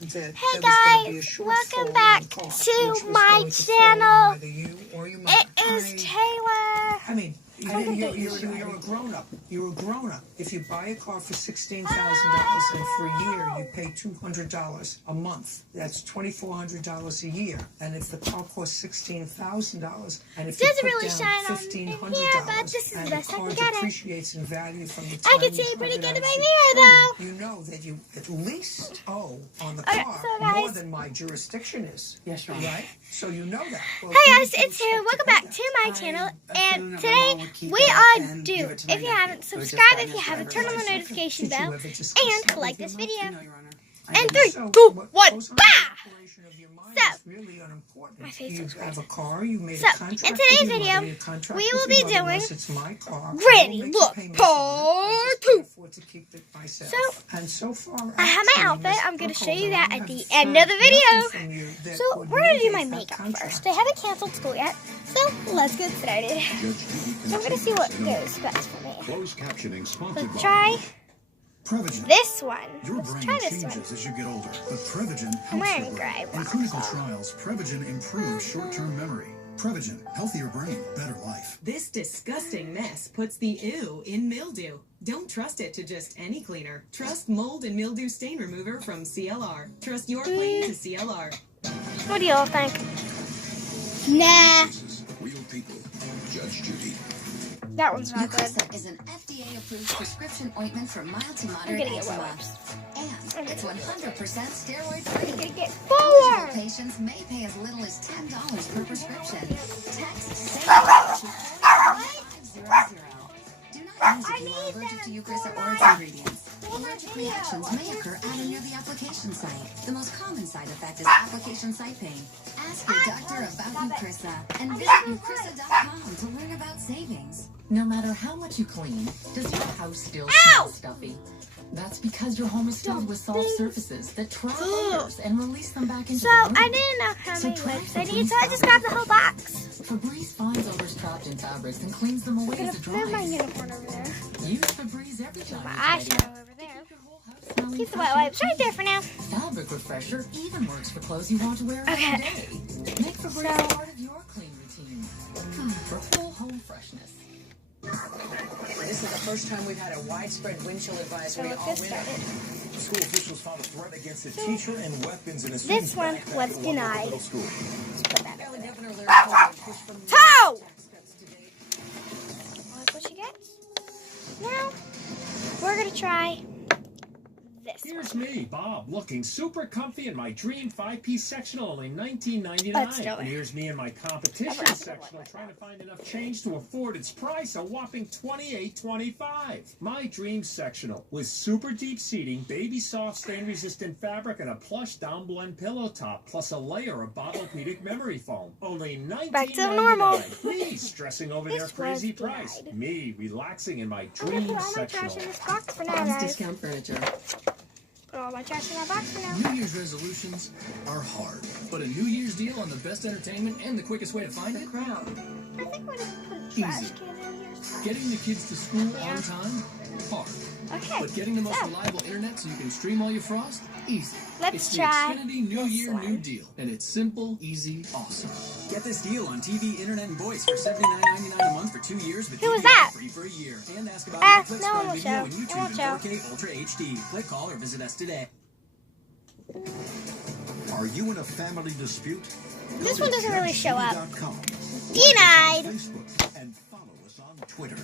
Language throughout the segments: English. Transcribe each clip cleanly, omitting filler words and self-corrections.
that Hey there was gonna be a guys, shortfall welcome in back the cost, to which was my going to fall on channel. either you or your mother. It is Taylor. I mean, I'm gonna get you're a grown up. You're a grown up. If you buy a car for $16,000 and for a year you pay $200 a month, that's $2,400 a year. And if the car costs $16,000 and if you Doesn't put really down shine on $1,500 in here, but this is and the the best I car can get it. depreciates in value from the I time can you see pretty put it good out in as my a mirror child, though. you know that you at least owe on the Okay, car so guys- more than my jurisdiction is. Yes, Ron. Right? So you know that. Well, Hey who guys, would you it's Taylor. expect Welcome pay back that? to my channel. And assumed that my today mom would keep we it are and due. give it to my If you nephew, haven't, who just subscribe got if you his haven't, driver's turn on the license. notification Did you bell, ever discuss and that like with this your video. No, Your Honor. And didn't. 3, So 2, what 1, goes on in bah! the operation of your mind So, is really unimportant. my face You looks have weird. a car, you made So, a contract in with today's your video, mother, your contract we with will your be mother doing was, it's my car. Granny I will make Look the payments on it. I just Part can't 2. afford to keep it myself. So, and so far, I have my actually, outfit. Miss I'm going to show you Burkholder, that I at the have end of the heard video. nothing from you that So, would we're going to do negate my that makeup contract. first. I haven't canceled school yet, so let's get started. So, I'm going to see what goes best for me. Closed captioning sponsored Let's by try Prevagen. this one. Your Let's brain try this changes one. as you get older, but Prevagen I'm helps wearing your gray brain. In ones, clinical so. trials, Prevagen improves short-term memory. Prevagen, healthier brain, better life. This disgusting mess puts the ew in mildew. Don't trust it to just any cleaner. Trust mold and mildew stain remover from CLR. Trust your clean to CLR. What do y'all think? Nah, Cases, real people. Judge Judy. that one's not good. Eucrisa is an FDA-approved prescription ointment for mild to I'm moderate gonna get eczema. wet wipes. And it's 100% I'm steroid-free. gonna get Eligible 4. patients may pay as little as $10 per prescription. Text SAVE to 500. Do not use if you are allergic to Eucrisa or its ingredients. Allergic reactions may occur at or near the application site. The most common side effect is application site pain. Ask your doctor about Eucrisa and visit eucrisa.com to learn about savings. No matter how much you clean, does your house still Ow! smell stuffy? That's because your home is filled with soft surfaces that trap odors and release them back into So, the room. I didn't know how So many try wipes I Febreze needed, so I just grabbed the whole box. Febreze finds odors trapped in fabrics and cleans them away I'm as it gonna put my dries. unicorn over there. Use Febreze every time My you tidy eyeshadow up. over there. Keep your whole house smelling Keep the fresh wet and wipes right there for now. Fabric refresher even works for clothes you want to wear Okay. every day. Make Febreze So- part of your clean routine for full home freshness. This is the first time we've had a widespread wind chill So advisory let's all get winter. started. School officials found a threat against a teacher and weapons in a This student's one backpack was at a local denied. middle school. Maryland Governor Larry Hogan pushed for more Toe! tax cuts today. That's what she gets. Now, we're gonna try this one. Here's me, Bob, looking super comfy in my dream 5-piece sectional, only $19.99. Let's do it. And here's me in my competition Never. sectional, trying to find enough change to afford its price, a whopping $28.25. My dream sectional with super deep seating, baby soft stain-resistant fabric, and a plush down-blend pillow top, plus a layer of Bottlepedic memory foam. Only $19.99. Back to normal. Me stressing over their This crazy was price. denied. Me relaxing in my I'm gonna dream put all my trash sectional. in this box for now, Bob's guys. Discount Furniture. Put all my trash in that box for now. New Year's resolutions are hard, but a New Year's deal on the best entertainment and the quickest way to find it? Crown. I think we're gonna put a trash Easy. can in here. Getting the kids to school on time? Hard. Okay. But getting the most So, reliable internet so you can stream all your frost? Easy. Let's It's the try Xfinity New this Year one. New Deal, and it's simple, easy, awesome. Get this deal on TV, internet, and voice for $79.99 a month for 2 years with Who was DVR that? free for a year. And ask about Netflix, no one Prime will Video, show. and It YouTube won't in show. 4K Ultra HD. Click, call, or visit us today. Are you in a family dispute? This Go one to doesn't really show up. judgejudy.com. Denied. Like us on Facebook and follow us on Twitter.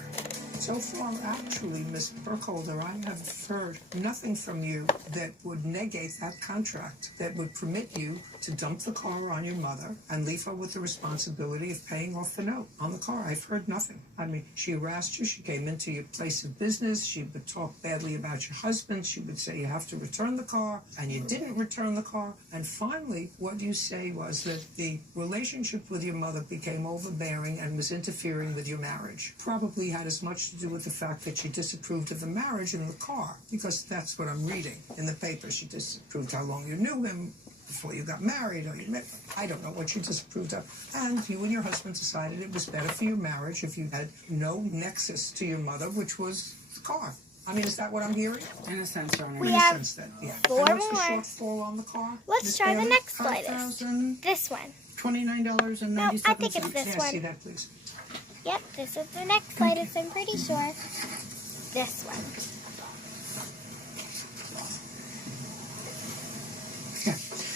So far, actually, Miss Burkholder, I have heard nothing from you that would negate that contract, that would permit you to dump the car on your mother and leave her with the responsibility of paying off the note on the car. I've heard nothing. I mean, she harassed you. She came into your place of business. She would talk badly about your husband. She would say you have to return the car, and you didn't return the car. And finally, what you say was that the relationship with your mother became overbearing and was interfering with your marriage. Probably had as much to do with the fact that she disapproved of the marriage in the car, because that's what I'm reading in the paper. She disapproved how long you knew him before you got married, or you met. I don't know what she disapproved of. And you and your husband decided it was better for your marriage if you had no nexus to your mother, which was the car. I mean, is that what I'm hearing? In a sense, Your Honor. We In a have sense then, yeah. 4 And what's the more. shortfall on the car? Let's Miss try the Bailey? next lightest. This one. $29.97. No, I think it's this May I one. see that, please? Yep, this is the next lightest, I'm pretty sure. This one. Yeah.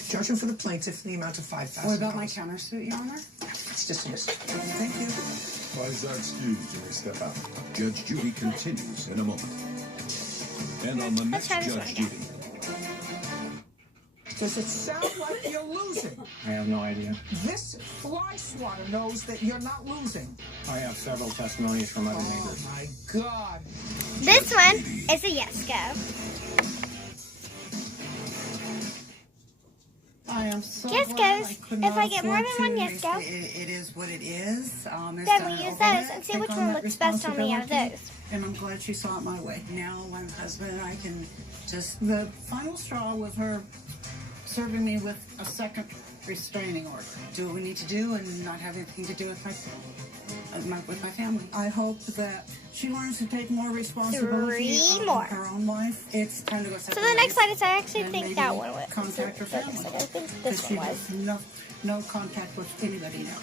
Judgment for the plaintiff in the amount of $5,000. What about my countersuit, Your Honor? It's dismissed. Thank you. Eyes are excused. You may step out. Judge Judy continues in a moment. And on the Let's next try this one Judge again. Judy. Does it sound like you're losing? I have no idea. This fly swatter knows that you're not losing. I have several testimonies from other Oh neighbors. my God. This one is a yes go. I am so Yes glad goes. could If not I get more afford than one to. yes go. It is what it is. It's Then we done use over those with. and see Take which on one that looks best on me out of responsibility, those. And I'm glad she saw it my way. Now, my husband and I can just... The final straw was her serving me with a second restraining order. Do what we need to do and not have anything to do with my family. I hope that she learns to take more responsibility 3 of more. her own life. It's time to go So the next lightest, I actually and think maybe that one was. contact her Like I family. said, I think Because this she one was. has no contact with anybody now.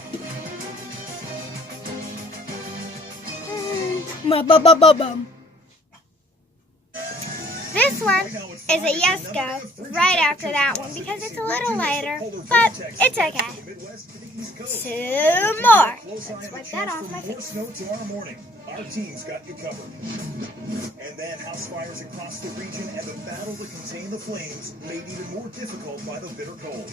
This one is a yes go right after that one because it's a little lighter, but it's okay. 2 more. Let's wipe that off my More face. snow tomorrow morning. Our team's got you covered. And then house fires across the region and the battle to contain the flames made even more difficult by the bitter cold.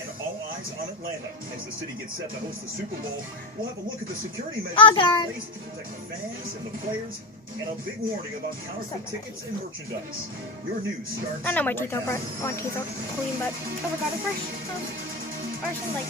And all eyes on Atlanta as the city gets set to host the Super Bowl. We'll have a look at the security measures Oh, in God. place to protect the fans and the players, and a big warning about counterfeit tickets and merchandise. Your news starts. I know my right teeth are now. my teeth are clean, but I forgot to brush them. Brushing like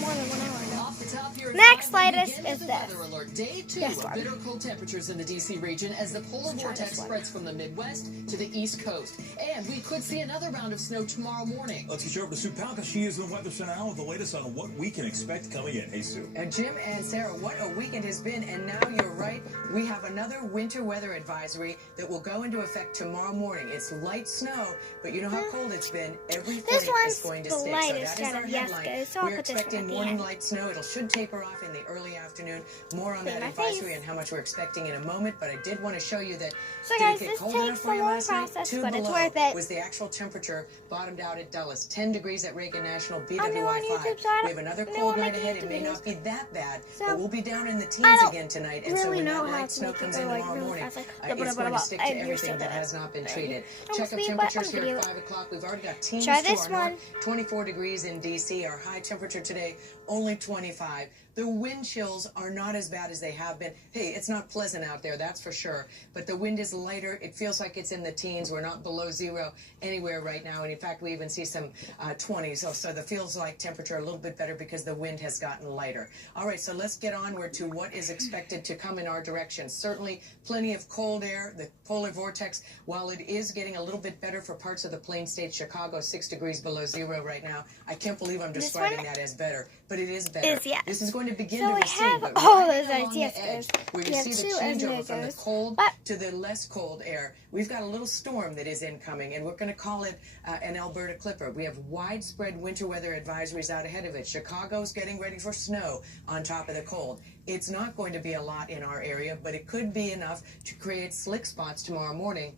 more than 1 hour ago. Off the top here at Next 5, we lightest begin is with this. the weather alert. Day 2 This of one. bitter cold temperatures in the D.C. region as the polar Let's try this vortex one. spreads from the Midwest to the East Coast. And we could see another round of snow tomorrow morning. Let's get you over to Sue Palka. She is in the Weather Center now with the latest on what we can expect coming in. Hey, Sue. Jim and Sarah, what a weekend has been, and now you're right. We have another winter weather advisory that will go into effect tomorrow morning. It's light snow, but you know how cold it's been. Everything This is one's going to the stick. lightest So that is out our of yes headline. goes, so I'll We're put this one expecting at the morning end. light snow. It should taper off in the early afternoon. More on Clean that my advisory face. and how much we're expecting in a moment, but I did want to show you that. So did guys, it get this cold enough takes for a you long last night? process, 2 but it's below worth it. was the actual temperature bottomed out at Dulles. 10 degrees at Reagan National, I'm new on BWI5. YouTube, so I We have another don't know cold what night my ahead. It may YouTube not be that bad, So, but we'll be down in the I teens don't again tonight. And so really when know that how light to snow make it comes go, in like, tomorrow really morning, fast, like, it's going to stick to and you're everything still that gonna- has not been treated. Almost Check up be, but temperatures I'm here gonna at 5 o'clock. We've already got teens Try to this our one. north. 24 degrees in D.C. Our high temperature today, only 25. The wind chills are not as bad as they have been. Hey, it's not pleasant out there, that's for sure. But the wind is lighter. It feels like it's in the teens. We're not below zero anywhere right now. And in fact, we even see some 20s. So the feels like temperature a little bit better because the wind has gotten lighter. All right, so let's get onward to what is expected to come in our direction. Certainly plenty of cold air, the polar vortex, while it is getting a little bit better for parts of the plain state, Chicago, 6 degrees below zero right now. I can't believe I'm This describing one that as better, but it is better. is yes. This is going to begin So to we recede, have but all right those along as the yes edge, goes. where We you have see the 2 as changeover no from the goes. cold But to the less cold air. We've got a little storm that is incoming, and we're going to call it an Alberta Clipper. We have widespread winter weather advisories out ahead of it. Chicago's getting ready for snow on top of the cold. It's not going to be a lot in our area, but it could be enough to create slick spots tomorrow morning.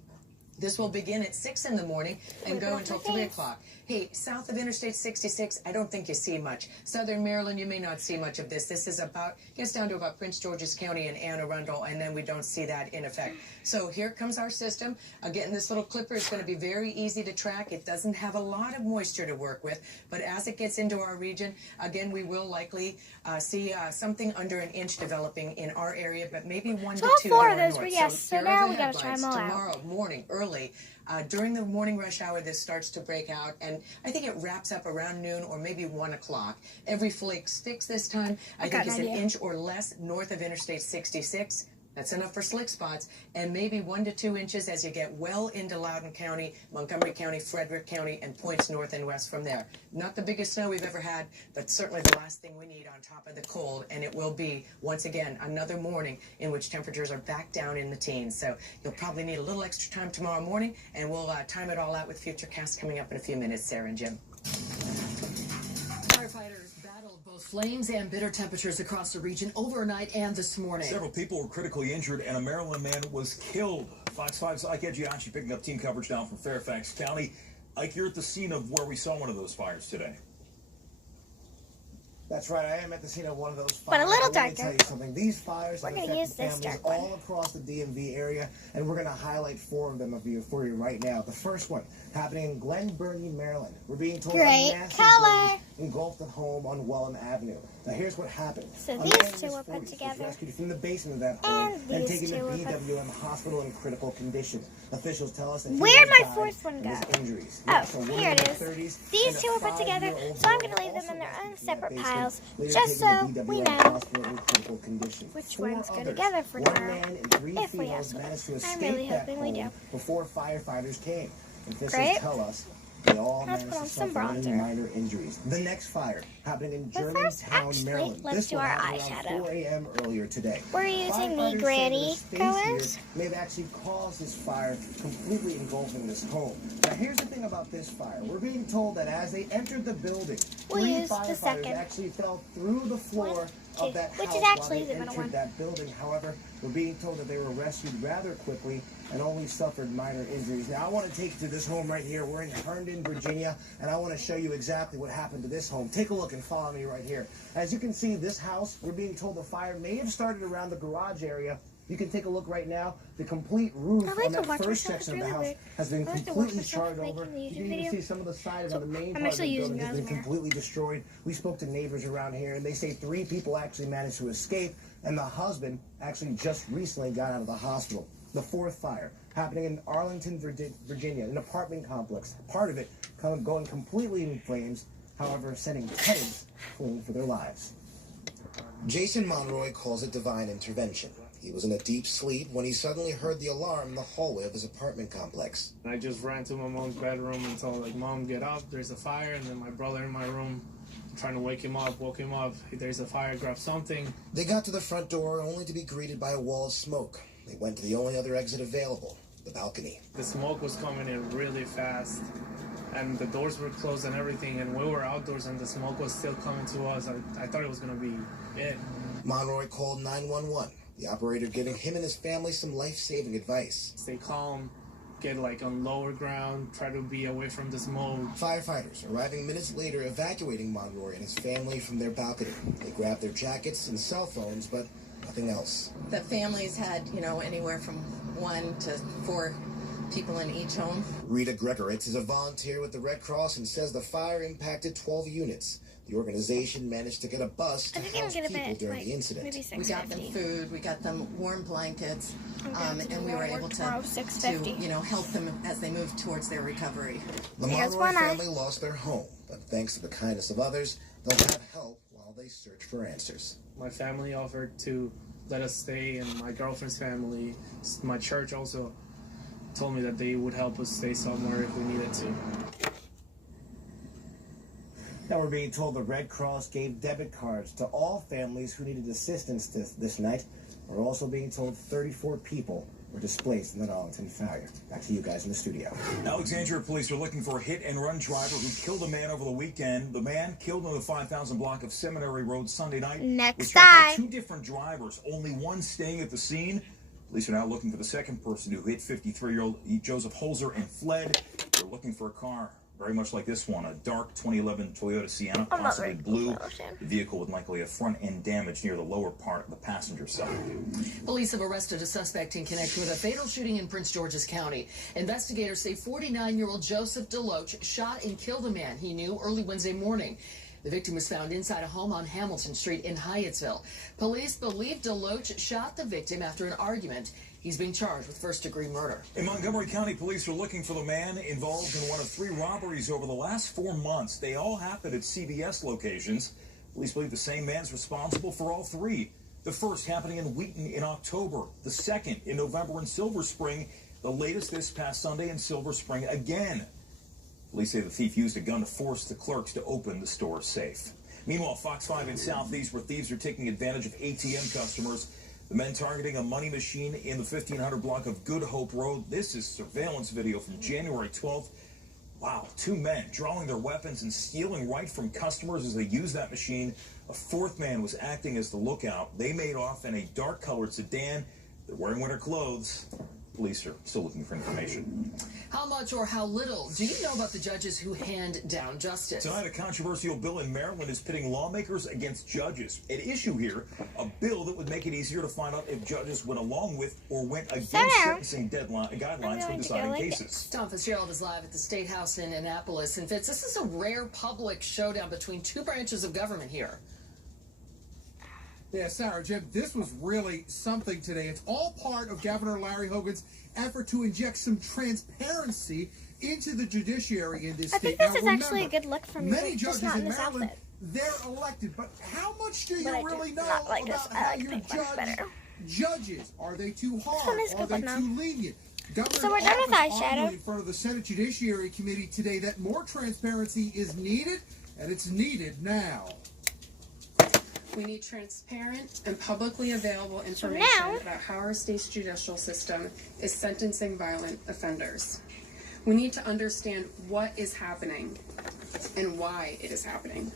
This will begin at 6 in the morning and go until 3 o'clock. Hey, south of Interstate 66, I don't think you see much. Southern Maryland, you may not see much of this. This is about, gets down to about Prince George's County and Anne Arundel, and then we don't see that in effect. So here comes our system. Again, this little clipper is going to be very easy to track. It doesn't have a lot of moisture to work with, but as it gets into our region, again, we will likely see something under an inch developing in our area, but maybe 1 So to all 2 4 to of our those were north. yes, so here are now the we gotta try headlines. them all out. Tomorrow morning, early, during the morning rush hour, this starts to break out, and I think it wraps up around noon or maybe 1 o'clock. Every flake sticks this time. I got think it's an an idea. inch or less north of Interstate 66. That's enough for slick spots, and maybe 1 to 2 inches as you get well into Loudoun County, Montgomery County, Frederick County, and points north and west from there. Not the biggest snow we've ever had, but certainly the last thing we need on top of the cold, and it will be, once again, another morning in which temperatures are back down in the teens. So you'll probably need a little extra time tomorrow morning, and we'll time it all out with Futurecast coming up in a few minutes, Sarah and Jim. Firefighters battled both flames and bitter temperatures across the region overnight and this morning. Several people were critically injured, and a Maryland man was killed. Fox 5's Ike Egiachi picking up team coverage down from Fairfax County. Ike, you're at the scene of where we saw one of those fires today. That's right, I am at the scene of one of those fires. But a little Let me darker. tell you something. These fires have affected families all across the DMV area, and we're going to highlight 4 of them for you right now. The first one happening in Glen Burnie, Maryland. We're being told a massive blaze engulfed a home on Wellham Avenue. Now here's what happened. So a these man in two his were put 40s together. was rescued from the basement of that home and taken to two were put- BWM Hospital in critical condition. Officials tell us that he Where'd died my fourth one from go? his injuries. Oh, Yes, a woman here it in is. her 30s These and a two were put together, 5-year-old so I'm girl going to leave them also in their own rescued from that separate basement, piles, later just taken so to we BWM know Hospital in critical condition. which 4 ones go others. together for One now. man and 3 If we females have managed to I'm escape really that hoping we home do. before firefighters came. Officials Right? tell us they all Let's managed put on to some suffer only bronzer. minor injuries. The next fire happening in But first, Germantown, actually, Maryland. let's This do one our happened around eyeshadow. 4 a.m. earlier today. We're using the Firefighters say granny that a space colors. here may have actually caused this fire, completely engulfing this home. Now here's the thing about this fire. We're being told that as they entered the building, We'll 3 use the firefighters second. actually fell through the floor One, of two, that which house is while actually they the middle entered one. that building. However, we're being told that they were rescued rather quickly and only suffered minor injuries. Now I want to take you to this home right here. We're in Herndon, Virginia, and I want to show you exactly what happened to this home. Take a look and follow me right here. As you can see, this house, we're being told the fire may have started around the garage area. You can take a look right now. The complete roof I like on to that watch first myself. section It's of the really house weird. has been I like to watch completely myself charred making over. the You YouTube can even video. see some of the sides of the main I'm part of actually the using building has been Raspberry. completely destroyed. We spoke to neighbors around here, and they say 3 people actually managed to escape, and the husband actually just recently got out of the hospital. The 4th fire happening in Arlington, Virginia, an apartment complex. Part of it going completely in flames, however, sending tenants fleeing for their lives. Jason Monroy calls it divine intervention. He was in a deep sleep when he suddenly heard the alarm in the hallway of his apartment complex. I just ran to my mom's bedroom and told, like, Mom, get up, there's a fire. And then my brother in my room, trying to woke him up, there's a fire, grab something. They got to the front door only to be greeted by a wall of smoke. They went to the only other exit available, the balcony. The smoke was coming in really fast, and the doors were closed and everything, and we were outdoors and the smoke was still coming to us. I thought it was going to be it. Monroy called 911, the operator giving him and his family some life-saving advice. Stay calm, get like on lower ground, try to be away from the smoke. Firefighters arriving minutes later evacuating Monroy and his family from their balcony. They grabbed their jackets and cell phones, but nothing else. The families had, anywhere from 1 to 4 people in each home. Rita Gregoritz is a volunteer with the Red Cross and says the fire impacted 12 units. The organization managed to get a bus to house people during the incident. We got them food, we got them warm blankets, and we were able to help them as they moved towards their recovery. The Monroy family lost their home, but thanks to the kindness of others, they'll have help while they search for answers. My family offered to let us stay, and my girlfriend's family, my church also told me that they would help us stay somewhere if we needed to. Now we're being told the Red Cross gave debit cards to all families who needed assistance this night. We're also being told 34 people were displaced in the Arlington fire. Back to you guys in the studio. Alexandria police are looking for a hit-and-run driver who killed a man over the weekend. The man killed on the 5,000 block of Seminary Road Sunday night. Next tracked by time. 2 different drivers, only one staying at the scene. Police are now looking for the second person who hit 53-year-old Joseph Holzer and fled. They're looking for a car very much like this one, a dark 2011 Toyota Sienna, possibly blue. The vehicle would likely have front-end damage near the lower part of the passenger side. Police have arrested a suspect in connection with a fatal shooting in Prince George's County. Investigators say 49-year-old Joseph DeLoach shot and killed a man he knew early Wednesday morning. The victim was found inside a home on Hamilton Street in Hyattsville. Police believe DeLoach shot the victim after an argument. He's being charged with first-degree murder. In Montgomery County, police are looking for the man involved in one of 3 robberies over the last 4 months. They all happened at CVS locations. Police believe the same man's responsible for all 3. The first happening in Wheaton in October, the second in November in Silver Spring, the latest this past Sunday in Silver Spring again. Police say the thief used a gun to force the clerks to open the store safe. Meanwhile, Fox 5 in Southeast, where thieves are taking advantage of ATM customers. The men targeting a money machine in the 1500 block of Good Hope Road. This is surveillance video from January 12th. Wow, 2 men drawing their weapons and stealing right from customers as they use that machine. A 4th man was acting as the lookout. They made off in a dark-colored sedan. They're wearing winter clothes. Police are still looking for information. How much or how little do you know about the judges who hand down justice? Tonight, a controversial bill in Maryland is pitting lawmakers against judges. At issue here, a bill that would make it easier to find out if judges went along with or went against sentencing guidelines when deciding cases. Tom Fitzgerald is live at the State House in Annapolis. And Fitz, this is a rare public showdown between 2 branches of government here. Yeah, Sarah, Jim, this was really something today. It's all part of Governor Larry Hogan's effort to inject some transparency into the judiciary in this state. I think this is actually a good look from many just judges not in in this Maryland, outfit. They're elected, but how much do you But I really do know not like about this. I how like your pink ones better. judges? Are they too one hard? is Are good they now. too lenient? Governor So we're done with eyeshadow. argued in front of the Senate Judiciary Committee today that more transparency is needed, and it's needed now. We need transparent and publicly available information about how our state's judicial system is sentencing violent offenders. We need to understand what is happening and why it is happening.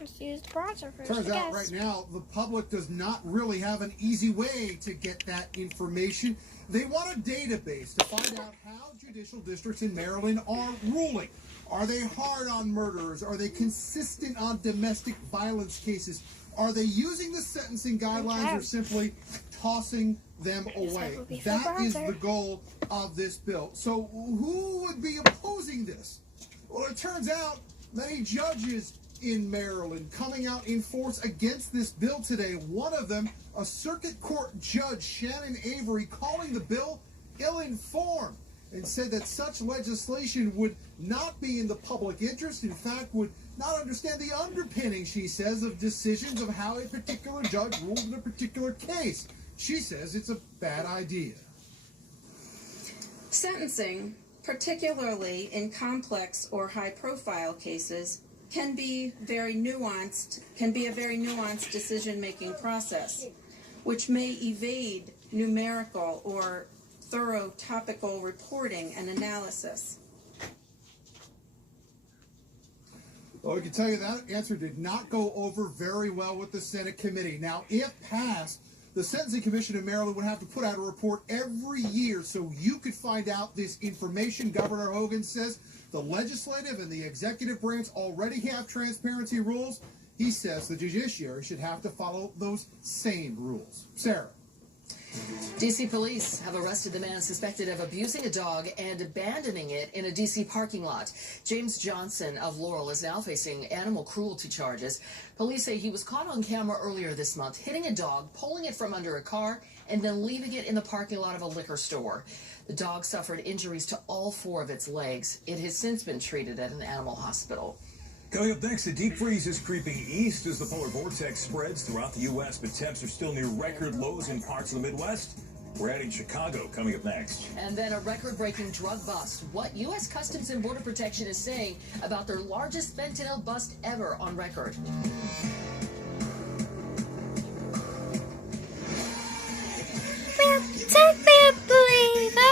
Just used bronzer first, Turns I out guess. right now the public does not really have an easy way to get that information. They want a database to find out how judicial districts in Maryland are ruling. Are they hard on murderers? Are they consistent on domestic violence cases? Are they using the sentencing guidelines or simply tossing them away? That is the goal of this bill. So who would be opposing this? Well, it turns out many judges in Maryland coming out in force against this bill today. One of them, a circuit court judge, Shannon Avery, calling the bill ill-informed, and said that such legislation would not be in the public interest, in fact, would not understand the underpinning, she says, of decisions of how a particular judge ruled in a particular case. She says it's a bad idea. Sentencing, particularly in complex or high-profile cases, can be a very nuanced decision-making process, which may evade numerical or thorough topical reporting and analysis. Well, we can tell you that answer did not go over very well with the Senate committee. Now, if passed, the Sentencing Commission in Maryland would have to put out a report every year so you could find out this information. Governor Hogan says the legislative and the executive branch already have transparency rules. He says the judiciary should have to follow those same rules. Sarah. D.C. police have arrested the man suspected of abusing a dog and abandoning it in a D.C. parking lot. James Johnson of Laurel is now facing animal cruelty charges. Police say he was caught on camera earlier this month hitting a dog, pulling it from under a car, and then leaving it in the parking lot of a liquor store. The dog suffered injuries to all 4 of its legs. It has since been treated at an animal hospital. Coming up next, the deep freeze is creeping east as the polar vortex spreads throughout the U.S., but temps are still near record lows in parts of the Midwest. We're adding Chicago coming up next. And then a record-breaking drug bust. What U.S. Customs and Border Protection is saying about their largest fentanyl bust ever on record. Take me a believer.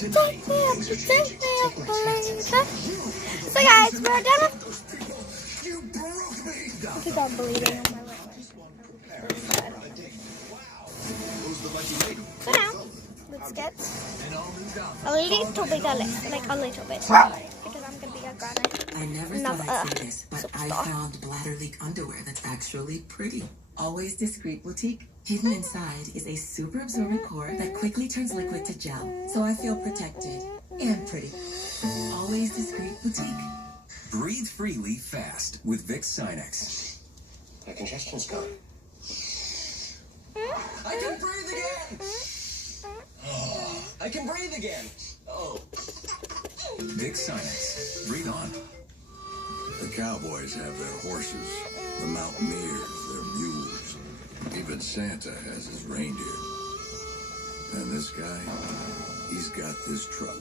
So guys, we're done with... Keep on bleeding on my right. So now, let's get a little bit of list, like a little bit. Because I'm going to be a granny. I never thought I'd say this, but I found Bladder Leak underwear that's actually pretty. Always Discreet Boutique. Hidden inside is a super absorbent core that quickly turns liquid to gel, so I feel protected and pretty. Always Discreet Boutique. Breathe freely fast with Vicks Sinex. My congestion's gone. I can breathe again! I can breathe again! Oh. Vicks Sinex. Breathe on. The cowboys have their horses, the mountaineers their mules. Even Santa has his reindeer. And this guy, he's got this truck.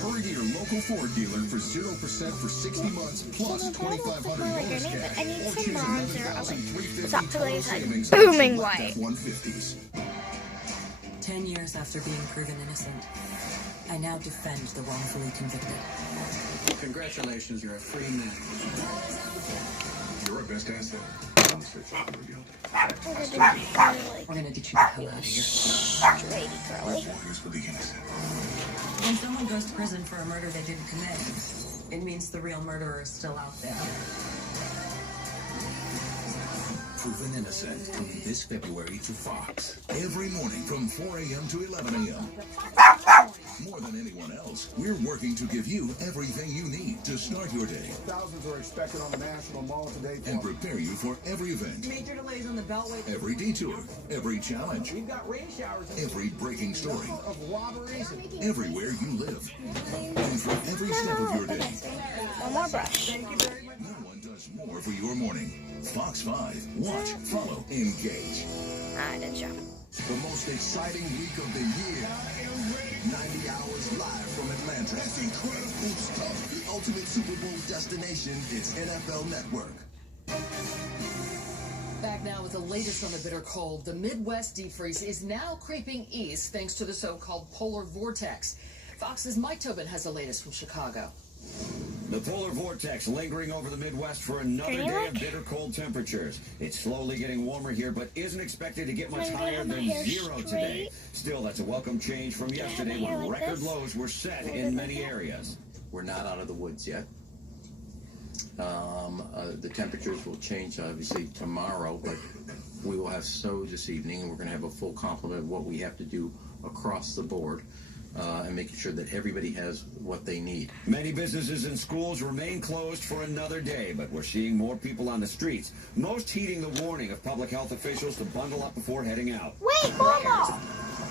Hurry to your local Ford dealer for 0% for 60 months plus $2,500 bonus cash. I need Or some choose bronzer. 11,350 It's actually total savings like booming on white. F-150s. 10 years after being proven innocent, I now defend the wrongfully convicted. Congratulations, you're a free man. You're our best asset. We're gonna get you the hell out of here. Here's for the innocent. When someone goes to prison for a murder they didn't commit, it means the real murderer is still out there. Proven Innocent, coming this February to Fox. Every morning from 4 a.m. to 11 a.m. More than anyone else, we're working to give you everything you need to start your day. Thousands are expected on the National Mall today. And prepare you for every event, Major delays on the Beltway. every detour, every challenge, We've got rain showers. every breaking story, Of robberies. everywhere you live. And for every step of your day, One more brush. no one does more for your morning. Fox 5. Watch, follow, engage. I did jump. The most exciting week of the year. 90 hours live from Atlanta. That's incredible stuff. The ultimate Super Bowl destination is NFL Network. Back now with the latest on the bitter cold. The Midwest deep freeze is now creeping east thanks to the so-called polar vortex. Fox's Mike Tobin has the latest from Chicago. The polar vortex lingering over the Midwest for another day of bitter cold temperatures. It's slowly getting warmer here, but isn't expected to get much higher than 0 today. Still, that's a welcome change from yesterday when record lows were set in many areas. We're not out of the woods yet. The temperatures will change, obviously, tomorrow, but we will have snow this evening, and we're going to have a full complement of what we have to do across the board. And making sure that everybody has what they need. Many businesses and schools remain closed for another day, but we're seeing more people on the streets, most heeding the warning of public health officials to bundle up before heading out. Wait, Mama!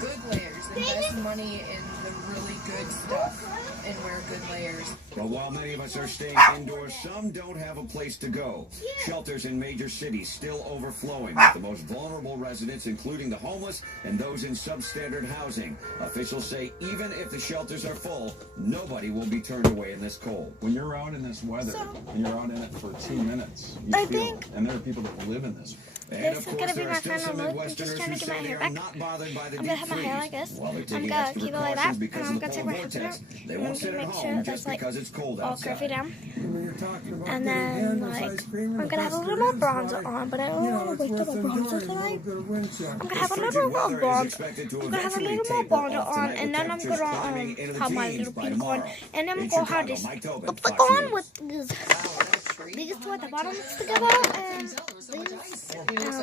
Good layers. Invest money in the really good stuff and wear good layers. But while many of us are staying indoors, some don't have a place to go. Shelters in major cities still overflowing, with the most vulnerable residents, including the homeless and those in substandard housing. Officials say even if the shelters are full, nobody will be turned away in this cold. When you're out in this weather and you're out in it for 2 minutes, you feel it. And there are people that live in this. And of course, there are still some Midwesterners who say they are not bothered by the deep freeze. While they're taking extra precautions because of the polar vortex, they won't sit at home just because it's cold outside. And then, like, I'm gonna have a little more bronzer on, but I don't want to wait till my bronzer tonight. I'm gonna have a little more bronzer. I'm gonna have a little more bronzer on, and then I'm gonna have my little pink one, and then I'm gonna have this lipstick on with these two at the bottom together, and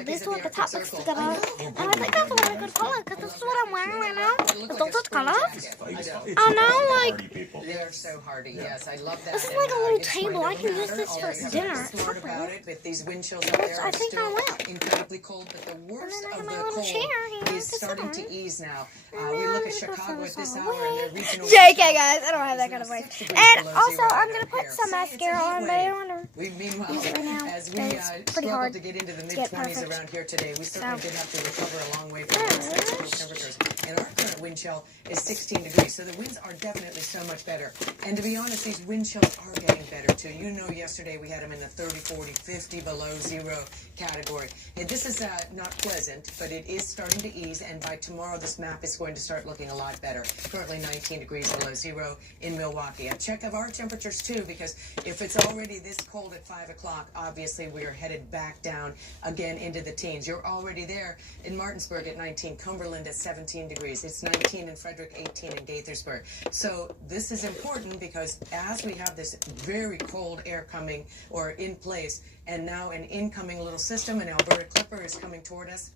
these two at the top together. And I think that's a really good color, because this is what I'm wearing right now. With all those colors. And now, like, They're so hardy, yes. I love that. this is like a little table. I can use this for dinner. Word about it, but these wind chills out there are still incredibly cold, but the worst of the cold is starting to ease now. We look at Chicago at this hour and their regional... JK, guys, I don't have that kind of voice. And also, I'm going to put some mascara on, but I don't want to Meanwhile, use it right now. as we struggled to get into the mid-20s around here today, we certainly did have to recover a long way from those cold temperatures. And our current wind chill is 16 degrees, so the winds are definitely so much better. And to be honest, these wind chills are getting better, too. You know, yesterday we had them in the 30, 40, 50 below zero category. And this is not pleasant, but it is starting to ease, and by tomorrow this map is going to start looking a lot better. Currently 19 degrees below zero in Milwaukee. A check of our temperatures, too, because if it's already this cold at 5 o'clock, obviously we are headed back down again into the teens. You're already there in Martinsburg at 19, Cumberland at 17 degrees. It's 19 in Frederick, 18 in Gaithersburg. So this is important because as we have this very cold air coming or in place, and now an incoming little system, an Alberta Clipper is coming toward us.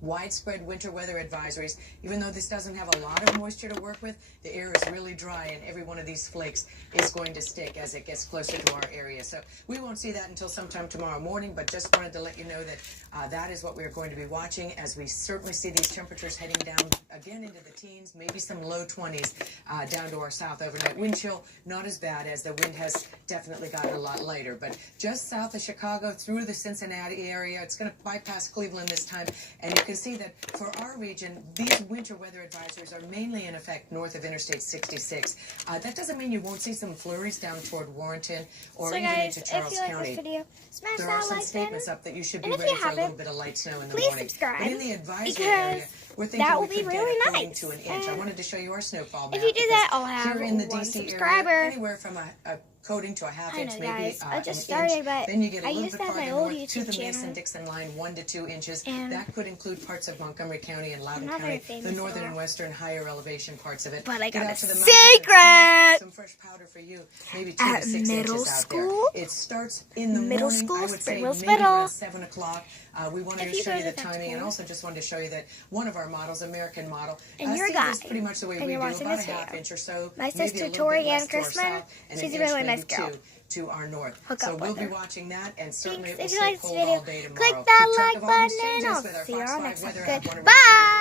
widespread winter weather advisories. Even though this doesn't have a lot of moisture to work with, the air is really dry, and every one of these flakes is going to stick as it gets closer to our area. So we won't see that until sometime tomorrow morning, but just wanted to let you know that that is what we're going to be watching, as we certainly see these temperatures heading down again into the teens, maybe some low 20s down to our south overnight. Wind chill, not as bad, as the wind has definitely gotten a lot lighter, but just south of Chicago through the Cincinnati area. It's going to bypass Cleveland this time, and you can see that for our region, these winter weather advisories are mainly in effect north of Interstate 66. That doesn't mean you won't see some flurries down toward Warrenton or even into Charles County. There are some statements up that you should be ready for a little bit of light snow in the morning. But in the advisory area, we're thinking that will we be could really get a nice. to an inch. I wanted to show you our snowfall map. If you do that, I'll have here in the one DC subscriber. area, anywhere from a coating to a half I inch, know, maybe guys. I just an started, inch. but Then you get a I little used bit to have my farther old north to YouTube the channel. Mason-Dixon line, 1 to 2 inches. And that could include parts of Montgomery County and Loudoun not very County, the famous northern for and western higher elevation parts of it. But I Get got out a to the mountains secret! Some fresh powder for you, maybe 2 At to 6 middle inches out school? there. It starts in the Middle morning, school, I would say Spring Mills maybe Middle. around 7 o'clock. We wanted If to you show go you to the that timing, and school. also just wanted to show you that one of our models, American model, And your sees guy, this pretty much the way and we you're do, watching about this a half video. inch or so, My maybe sister a little Tori bit less Ann to our Chrisman, south, and she's an a really inch, nice maybe girl. 2 to our north. Hook So up we'll with be her. watching that, and certainly Thanks. it will If you stay like this cold video, all day tomorrow. click that Keep track like of all these button, and changes I'll with our see you Fox all 5 next weather time. app. Wanna Bye!